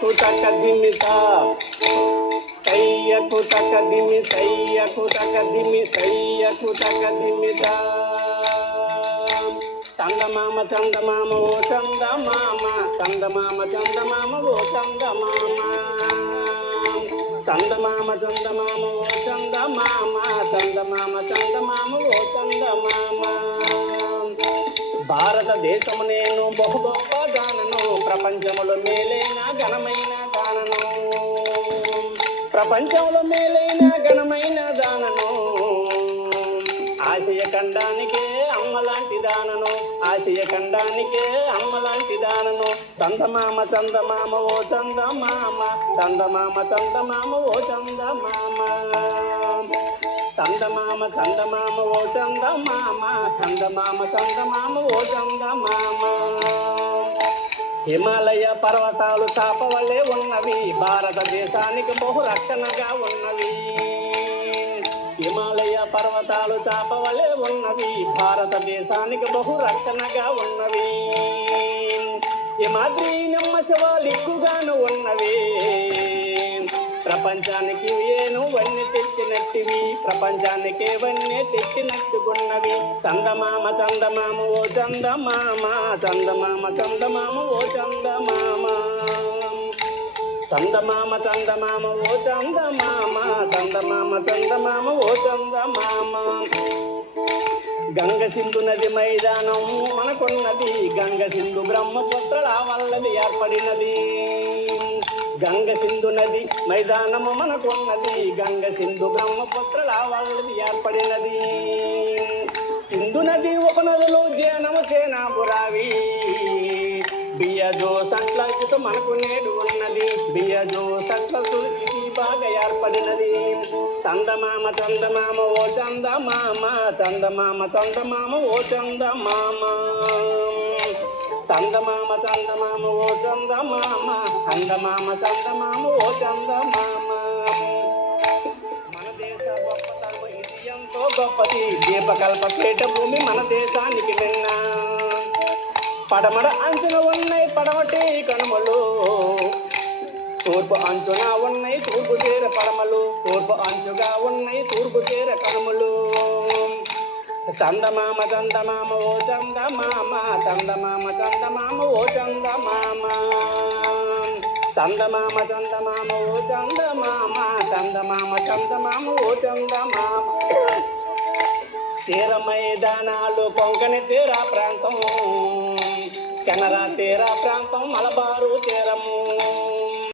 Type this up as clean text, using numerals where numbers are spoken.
కుతక దిమిత సయ్య కుతక దిమి సయ్య కుతక దిమి సయ్య కుతక దిమిత చందమామ చందమామ ఓ చందమామ చందమామ చందమామ ఓ చందమామ చందమామ చందమామ ఓ చందమామ చందమామ చందమామ ఓ చందమామ భారతదేశము నేను బహు గొప్ప గానను ప్రపంచములో మేలైన ఘనమైన గానను ప్రపంచంలో మేలైన ఘనమైన దానను ఆసియా ఖండానికే అమ్మలాంటి దానను ఆసియా ఖండానికే అమ్మలాంటి దానను చందమామ చందమామ ఓ చందమామ చందమామ చందమామ ఓ చందమామ చందమామ చందమామ ఓ చందమామ చందమామ చందమామ ఓ చందమామ హిమాలయ పర్వతాలు చాపవలే ఉన్నవి భారతదేశానికి బహు రక్షణగా ఉన్నవి హిమాలయ పర్వతాలు చాపవలే ఉన్నవి భారతదేశానికి బహు రక్షణగా ఉన్నవి హిమాద్రి నిమ్మ శివాలు ఎక్కువగాను ఉన్నవి ప్రపంచానికి ఏను వన్నీ తెచ్చినట్టివి ప్రపంచానికి వన్నీ తెచ్చినట్టుకున్నవి చందమామ చందమామ ఓ చందమామ చందమామ చందమామ ఓ చందమామ చందమామ చందమామ ఓ చందమామ చందమామ చందమామ ఓ చందమామ గంగ సింధు నది మైదానం మనకున్నది గంగ సింధు బ్రహ్మపుత్రుల వల్లది ఏర్పడినది గంగ సింధు నది మైదానము మనకున్నది గంగ సింధు బ్రహ్మపుత్రుల వల్లది ఏర్పడినది సింధు నది ఉపనదులు జనము చేనాపురావి బియ్యజో సట్లతో మనకు నేడు ఉన్నది బియ్యజో సట్లతో ఇది బాగా ఏర్పడినది చందమామ చందమామ ఓ చందమామ చందమామ చందమామ ఓ చందమామ చందమామ చందమామ ఓ చందమామ చందమామ చందమామ ఓ చందమామ మన దేశ గొప్పతనం ఇది ఎంతో గొప్పది దీపకల్ప పీఠ భూమి మన దేశానికి నిన్న పడమర అంచున ఉన్నాయి పడమటి కనుమలు తూర్పు అంచున ఉన్నాయి తూర్పు తీర పడమలు తూర్పు అంచుగా ఉన్నాయి తూర్పు తీర కనుమలు చందమామ చందమామ ఓ చందమామ చందమామ చందమామ ఓ చందమామ చందమామ చందమామ ఓ చందమామ చందమామ చందమామ ఓ చందమామ తీర మైదానాలు కొంకణి తీర ప్రాంతం కెనరా తీర ప్రాంతం మలబారు తీరము